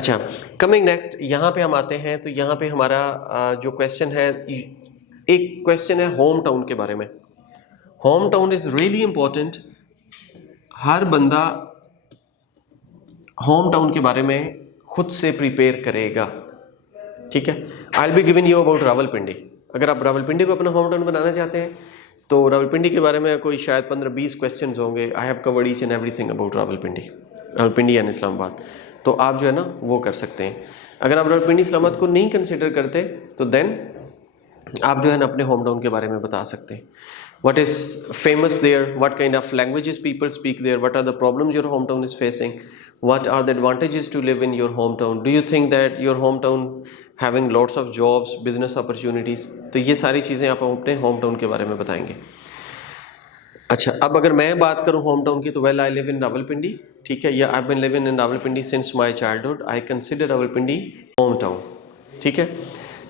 अच्छा, coming next यहाँ पे हम आते हैं, तो यहाँ पे हमारा जो क्वेश्चन है, एक क्वेश्चन है होम टाउन के बारे में। Home town is really important. हर बंदा होम टाउन के बारे में खुद से प्रिपेयर करेगा, ठीक है। I will be giving you about Rawalpindi. अगर आप रावलपिंडी को अपना होम टाउन बनाना चाहते हैं तो रावलपिंडी के बारे में कोई शायद 15-20 क्वेश्चंस होंगे। I have covered each and everything about Rawalpindi and Islamabad. तो आप जो है ना वो कर सकते हैं। अगर आप रावलपिंडी इस्लामाबाद को नहीं कंसिडर करते तो देन आप जो है ना अपने होम टाउन के बारे में बता सकते हैं। What is famous there? What kind of languages people speak there? What are the problems your hometown is facing? What are the advantages to live in your hometown? Do you think that your hometown having lots of jobs, business opportunities? तो ये सारी चीज़ें आप अपने hometown के बारे में बताएंगे। अच्छा, अब अगर मैं बात करूँ hometown की तो well I live in Rawalpindi, ठीक है। या I've been living in Rawalpindi since my childhood. I consider Rawalpindi hometown, ठीक है।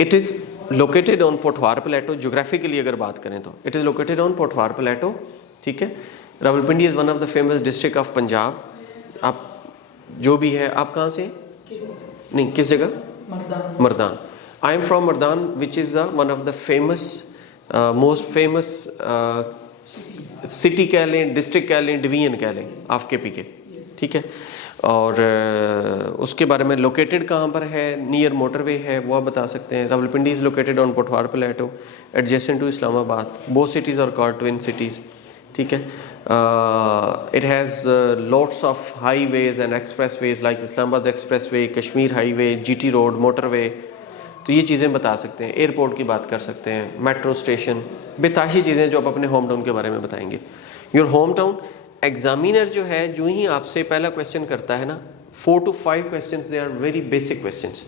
It is located on Pothwar plateau. Geographically अगर बात करें तो it is located on Pothwar plateau, ठीक है। Rawalpindi is one of the famous district of Punjab. आप जो भी है, आप कहाँ से? नहीं, किस जगह? Mardan. I am from Mardan which is the one of the famous most famous city कह लें, डिस्ट्रिक्ट कह लें, डिवीजन कह लें ऑफ के पी के, ठीक है। और उसके बारे में लोकेटेड कहाँ पर है, नियर मोटरवे है, वो आप बता सकते हैं। Rawalpindi is located on Pothwar plateau adjacent to Islamabad. Both cities are called twin cities, ठीक है। It has lots of highways and expressways like Islamabad expressway, Kashmir highway, GT road, motorway. तो ये चीज़ें बता सकते हैं। एयरपोर्ट की बात कर सकते हैं, मेट्रो स्टेशन, बेताशी चीज़ें जो आप अपने होम टाउन के बारे में बताएंगे। योर होम टाउन एग्जामिनर जो है जो ही आपसे पहला क्वेश्चन करता है ना, 4 to 5 questions they are very basic questions.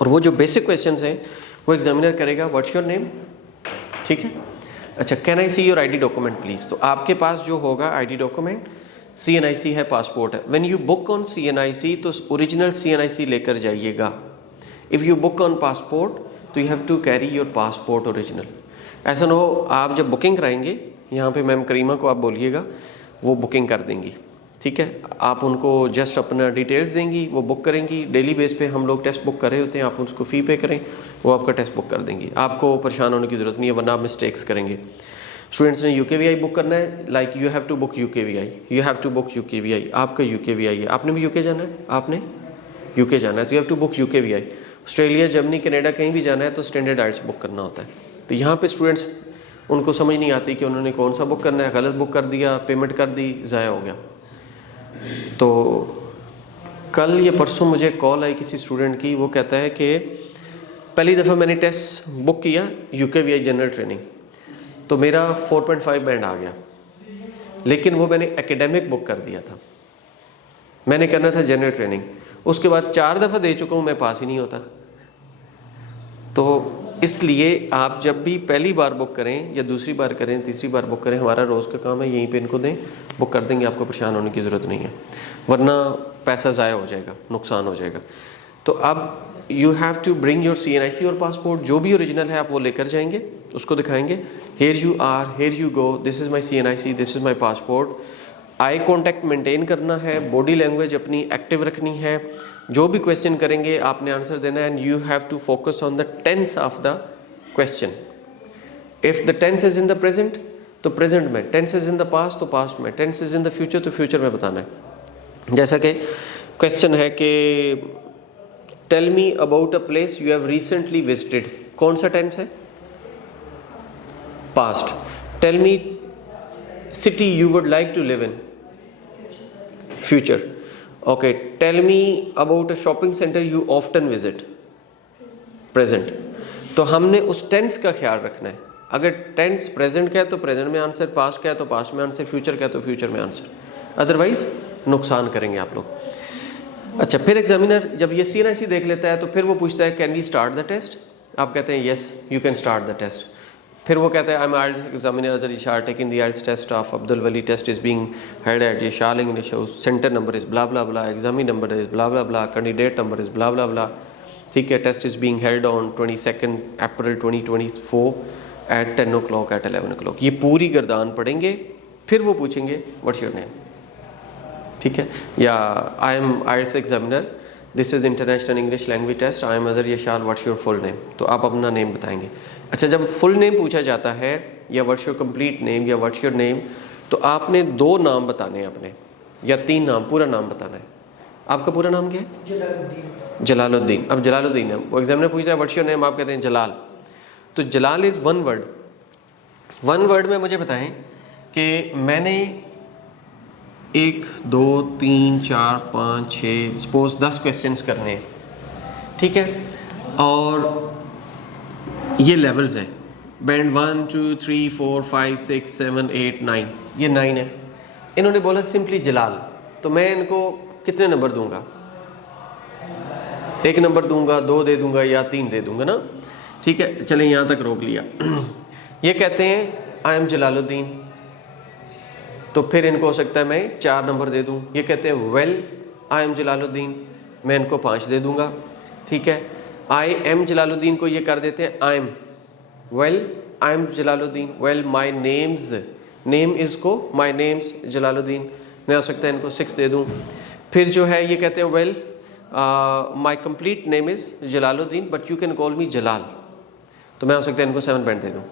और वो जो बेसिक क्वेश्चंस हैं वो एग्जामिनर करेगा व्हाट्स योर नेम, ठीक है। अच्छा, can I see your ID document please. तो आपके पास जो होगा आईडी डॉक्यूमेंट, CNIC है, पासपोर्ट है। When you book on CNIC तो ओरिजिनल CNIC लेकर जाइएगा। If you book on passport तो you have to carry your passport original. ऐसा ना हो आप जब बुकिंग कराएंगे, यहाँ पे मैम करीमा को आप बोलिएगा, वो बुकिंग कर देंगी, ठीक है। आप उनको जस्ट अपना डिटेल्स देंगी, वो बुक करेंगी। डेली बेस पे हम लोग टेस्ट बुक कर रहे होते हैं, आप उसको फ़ी पे करें, वो आपका टेस्ट बुक कर देंगी। आपको परेशान होने की ज़रूरत नहीं है, वरना आप मिस्टेक्स करेंगे। स्टूडेंट्स ने UKVI बुक करना है, like you have to book UKVI, you have to book UKVI। आपका UKVI है, आपने भी UK जाना है, आपने UK जाना है तो you have to book UKVI। Australia, Germany, Canada कहीं भी जाना है तो स्टैंडर्ड आइल्स बुक करना होता है। तो यहाँ पे स्टूडेंट्स उनको समझ नहीं आती कि उन्होंने कौन सा बुक करना है, गलत बुक कर दिया, पेमेंट कर दी, ज़ाया हो गया। तो कल या परसों मुझे कॉल आई किसी स्टूडेंट की, वो कहता है कि पहली दफ़ा मैंने टेस्ट बुक किया UKVI जनरल ट्रेनिंग, तो मेरा 4.5 बैंड आ गया, लेकिन वो मैंने एकेडमिक बुक कर दिया था, मैंने करना था जनरल ट्रेनिंग। उसके बाद 4 दफ़ा दे चुका हूँ, मैं पास ही नहीं होता। तो इसलिए आप जब भी पहली बार बुक करें या दूसरी बार करें, तीसरी बार बुक करें, हमारा रोज़ का काम है यहीं पे इनको दें, बुक कर देंगे, आपको परेशान होने की ज़रूरत नहीं है, वरना पैसा ज़ाया हो जाएगा, नुकसान हो जाएगा। तो अब you have to bring your CNIC और पासपोर्ट, जो भी ओरिजिनल है आप वो लेकर जाएंगे, उसको दिखाएंगे, here you are, here you go, this is my CNIC, this is my passport. Eye contact maintain करना है, बॉडी लैंग्वेज अपनी एक्टिव रखनी है, जो भी क्वेश्चन करेंगे आपने आंसर देना है। And you have to focus on the tense of the question. If the tense is in the present तो प्रेजेंट में, tense is in the past तो पास्ट में, tense is in the future तो future में बताना है। जैसा कि क्वेश्चन है कि tell me about a place you have recently visited, कौन सा टेंस है? Past. Tell me city you would like to live in, future. Okay, tell me about a shopping centre you often visit, present. तो हमने उस tense का ख्याल रखना है। अगर टेंस प्रेजेंट का है तो प्रेजेंट में आंसर, पास्ट का है तो पास्ट में आंसर, फ्यूचर का है तो फ्यूचर में आंसर, अदरवाइज नुकसान करेंगे आप लोग। अच्छा, फिर एग्जामिनर जब ये CNIC देख लेता है तो फिर वो पूछता है can we start the test. आप कहते हैं yes you can start the test. फिर वो कहता है I am IELTS examiner Azhar Ishar taking the IELTS test of Abdul Wali test is being held at Yashal English House, center number is blah blah blah, exam number is blah blah blah, candidate number is blah blah blah, ठीक है। Test is being held on 22 April 2024 at 10 o'clock at 11 o'clock। ये पूरी गर्दान पढ़ेंगे, फिर वो पूछेंगे what's your name, ठीक है। या I am IELTS examiner this is international English language test, I am Azhar Yashal, what's your full name. तो आप अपना नेम बताएंगे। अच्छा, जब फुल नेम पूछा जाता है या व्हाट्स योर कंप्लीट नेम या व्हाट्स योर नेम, तो आपने 2 नाम बताने हैं अपने, या 3 नाम, पूरा नाम बताना है। आपका पूरा नाम क्या है? जलालुद्दीन। अब जलालुद्दीन है, वो एग्जामिनर पूछता है व्हाट्स योर नेम, आप कहते हैं जलाल। तो जलाल इज़ 1 वर्ड। 1 वर्ड में मुझे बताएं कि मैंने 1 2 3 4 5 6 सपोज 10 क्वेश्चंस करने हैं, ठीक है, और ये लेवल्स हैं, बैंड 1 2 3 4 5 6 7 8 9, ये 9 है। इन्होंने बोला सिंपली जलाल, तो मैं इनको कितने नंबर दूंगा? 1 नंबर दूंगा, 2 दे दूंगा या 3 दे दूंगा ना, ठीक है। चलें, यहाँ तक रोक लिया। ये कहते हैं आई एम जलालुद्दीन, तो फिर इनको हो सकता है मैं 4 नंबर दे दूं। ये कहते हैं वेल आई एम जलालुद्दीन, मैं इनको 5 दे दूंगा, ठीक है। आई एम जलालुद्दीन को ये कर देते हैं I am, well I M Jalaluddin, well my names, name is को माई नेम्स जलालुद्दीन, मैं हो सकता है इनको 6 दे दूं। फिर जो है ये कहते हैं well my complete name is Jalaluddin but you can call me Jalal, तो मैं हो सकता है इनको 7 बैंड दे दूँ।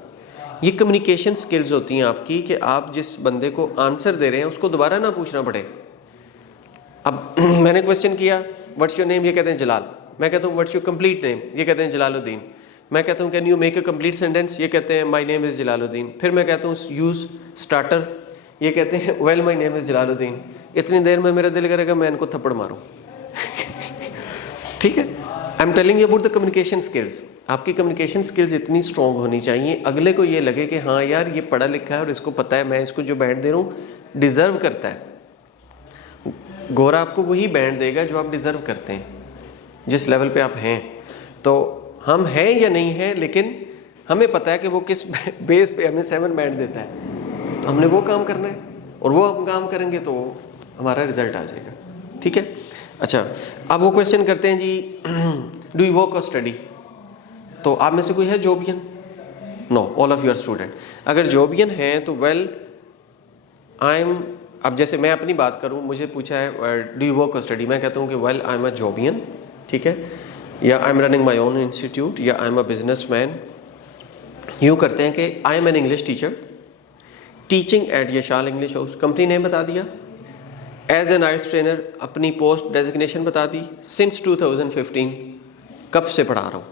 ये कम्युनिकेशन स्किल्स होती हैं आपकी कि आप जिस बंदे को आंसर दे रहे हैं उसको दोबारा ना पूछना पड़े। अब मैंने क्वेश्चन किया व्हाट्स योर नेम, ये कहते हैं जलाल, मैं कहता हूँ व्हाट्स योर कंप्लीट नेम, ये कहते हैं जलालुद्दीन, मैं कहता हूँ can you make a complete sentence, ये कहते हैं माय नेम इज़ जलालुद्दीन, फिर मैं कहता हूँ यूज़ स्टार्टर, ये कहते हैं well my name is Jalaluddin. इतनी देर में मेरा दिल करेगा मैं इनको थप्पड़ मारूँ। ठीक है, I am telling you about the communication skills. आपकी कम्युनिकेशन स्किल्स इतनी स्ट्रॉन्ग होनी चाहिए, अगले को ये लगे कि हाँ यार ये पढ़ा लिखा है और इसको पता है, मैं इसको जो बैंड दे रहा हूँ डिज़र्व करता है। गोरा आपको वही बैंड देगा जो आप डिज़र्व करते हैं, जिस लेवल पे आप हैं। तो हम हैं या नहीं हैं, लेकिन हमें पता है कि वो किस बेस पे हमें 7 बैंड देता है, तो हमने वो काम करना है और वो हम काम करेंगे तो हमारा रिजल्ट आ जाएगा। ठीक है, अच्छा अब वो क्वेश्चन करते हैं जी डू यू वर्क और स्टडी, तो आप में से कोई है जॉबियन? No, all of you are student. अगर जॉबियन है तो वेल आई एम, अब जैसे मैं अपनी बात करूं, मुझे पूछा है डू यू वर्क और स्टडी, मैं कहता हूं कि वेल आई एम अ जॉबियन, ठीक है, या I am running my own institute, या I am a business man. यूँ करते हैं कि I am an English teacher teaching at Yashal English house, company name बता दिया, एज एन आइल्स ट्रेनर अपनी पोस्ट डेजिग्नेशन बता दी, सिंस 2015 कब से पढ़ा रहा हूँ।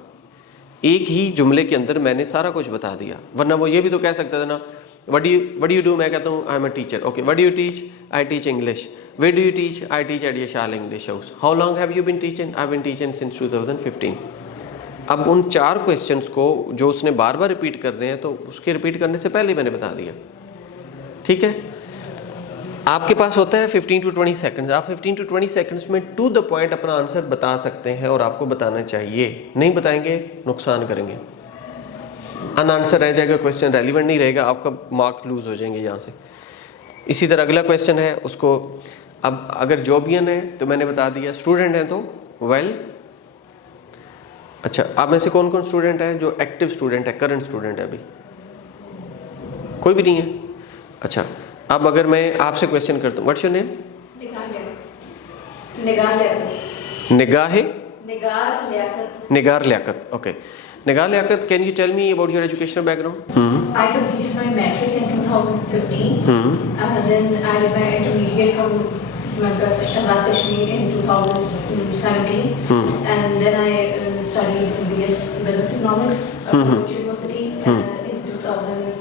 एक ही जुमले के अंदर मैंने सारा कुछ बता दिया, वरना वो ये भी तो कह सकता था ना व्हाट डू यू डू, मैं कहता हूँ I am a teacher, okay what do you teach, I teach English, where do you teach, I teach at Yashal English house, how long have you been teaching, I been teaching since 2015। अब उन 4 questions को जो उसने बार बार repeat करने हैं, तो उसके repeat करने से पहले ही मैंने बता दिया। ठीक है, आपके पास होता है 15 to 20 सेकंड्स, आप 15 to 20 सेकंड्स में टू द पॉइंट अपना आंसर बता सकते हैं, और आपको बताना चाहिए। नहीं बताएंगे नुकसान करेंगे, अनआंसर रह जाएगा, क्वेश्चन रेलिवेंट नहीं रहेगा, आपका मार्क्स लूज हो जाएंगे यहाँ से। इसी तरह अगला क्वेश्चन है उसको, अब अगर जॉबियन है तो मैंने बता दिया, स्टूडेंट है तो वेल, अच्छा आप में से कौन कौन स्टूडेंट है जो एक्टिव स्टूडेंट है, करंट स्टूडेंट है? अभी कोई भी नहीं है। अच्छा अब अगर मैं आपसे क्वेश्चन करता हूँ what's your name? Nigar Liaquat, okay. Nigar Liaquat, can you tell me about your educational background? I completed my matric in 2015 and then I did my intermediate from Azad Kashmir in 2017 and then I studied BS Business Economics at Cambridge University in 2000.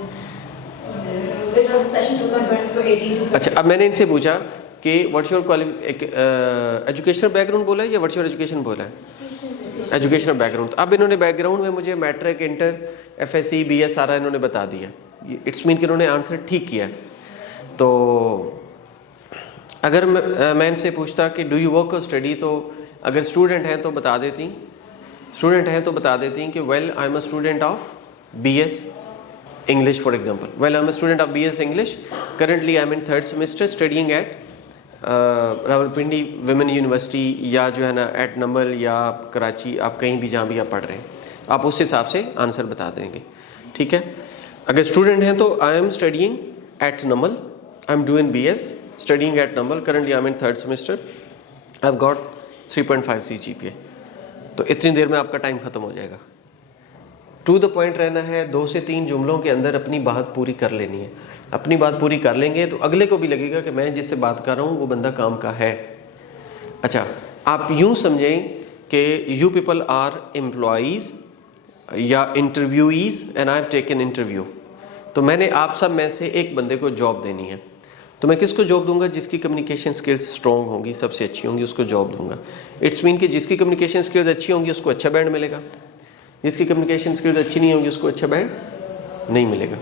It was a session 2018 to 20. अच्छा अब मैंने इनसे पूछा कि what's your educational background बोला है या what's your education बोला है? Educational background. अब इन्होंने बैकग्राउंड में मुझे मैट्रिक, इंटर, एफएससी, बीएस सारा इन्होंने बता दिया। इट्स मीन कि इन्होंने आंसर ठीक किया। तो अगर मैं इनसे पूछता कि डू यू वर्क और स्टडी, तो अगर स्टूडेंट हैं तो बता देती, कि well I am a student of BS English, for example. Well, I'm a student of BS English. Currently, I'm in 3rd semester studying at Rawalpindi women university, या जो है ना एट नंबल या कराची, आप कहीं भी जहाँ भी आप पढ़ रहे हैं, आप उस हिसाब से आंसर बता देंगे। ठीक है, अगर स्टूडेंट हैं तो I am studying at Namal, I am doing BS, studying at Namal, currently I am in 3rd semester, I have got 3.5 CGPA, तो इतनी देर में आपका टाइम ख़त्म हो जाएगा। टू द पॉइंट रहना है, 2 से 3 जुमलों के अंदर अपनी बात पूरी कर लेनी है। अपनी बात पूरी कर लेंगे तो अगले को भी लगेगा कि मैं जिससे बात कर रहा हूँ वो बंदा काम का है। अच्छा, आप यूँ समझें कि यू पीपल आर एम्प्लॉइज़ या interviewees and I have taken interview. तो मैंने आप सब में से एक बंदे को जॉब देनी है, तो मैं किसको जॉब दूंगा? जिसकी कम्युनिकेशन स्किल्स स्ट्रॉन्ग होंगी, सबसे अच्छी होंगी, उसको जॉब दूंगा। इट्स मीन कि जिसकी कम्युनिकेशन स्किल्स अच्छी होंगी उसको अच्छा बैंड मिलेगा, जिसकी कम्युनिकेशन स्किल्स अच्छी नहीं होंगी उसको अच्छा बैंड नहीं मिलेगा।